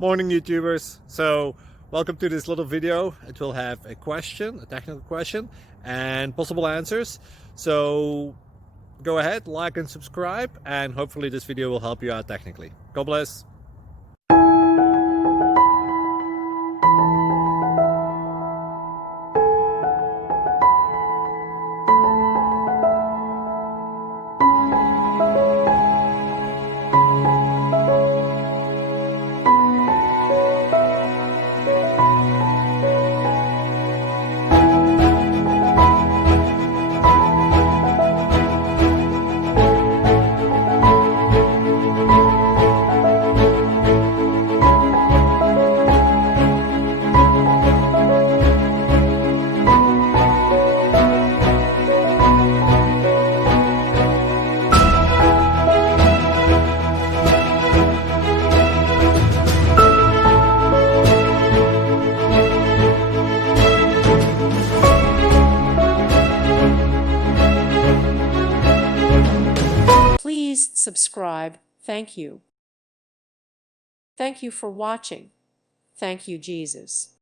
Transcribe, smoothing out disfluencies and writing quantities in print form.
Morning YouTubers. So welcome to this little video. It will have a question, a technical question, and possible answers. So go ahead, like and subscribe, and hopefully this video will help you out technically. God bless. Please subscribe. Thank you. Thank you for watching. Thank you, Jesus.